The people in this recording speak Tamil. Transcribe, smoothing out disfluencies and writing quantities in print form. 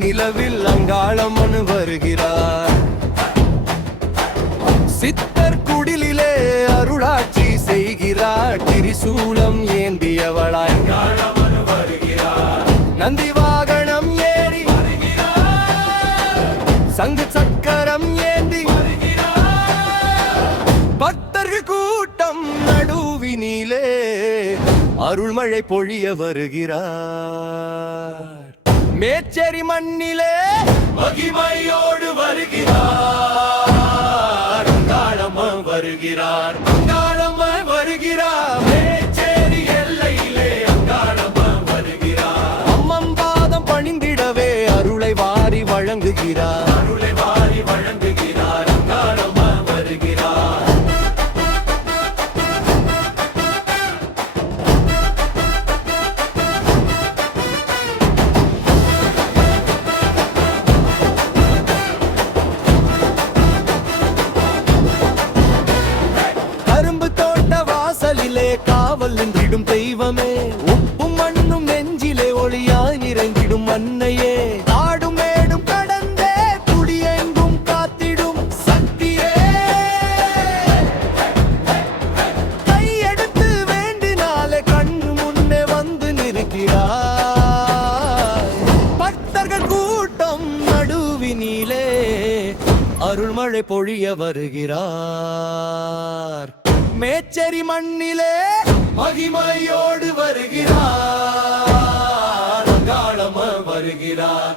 நிலவில் அங்காளம்மன் வருகிறார். சித்தர் குடிலிலே அருளாட்சி செய்கிறார். திரிசூலம் ஏந்தியவளாய் அங்காளம்மன் வருகிறார். நந்தி வாகனம் ஏறி சங்கு சக்கரம் ஏந்தி பக்தர்கள் கூட்டம் நடுவினிலே அருள்மழை பொழிய வருகிறார். மேச்சேரி மண்ணிலே மகிமையோடு வருகிறார். அங்காளம்மன் வருகிறார். அங்காளம்மன் வருகிறார். மேச்சேரி எல்லையிலே அங்காளம்மன் வருகிறார். அம்மன் பாதம் பணிந்திடவே அருளை வாரி வழங்குகிறார். அருளை வாரி வழங்குகிறார். அங்காளம்மன் வருகிறார். காவல் நின்றிடும் தெய்வமே, உப்பும் மண்ணும் நெஞ்சிலே ஒளியாய் நிறைந்திடும் அன்னையே, ஆடும் மேடும் கடந்தே குடியெங்கும் காத்திடும் சக்தியே, கையெடுத்து வேண்டினாலே கண்ணு முன்னே வந்து நிற்கிறார். பக்தர்கள் கூட்டம் நடுவினிலே அருள்மழை பொழிய வருகிறார். மேச்சேரி மண்ணிலே மகிமையோடு வருகிறார். அங்காளம்மன் வருகிறார்.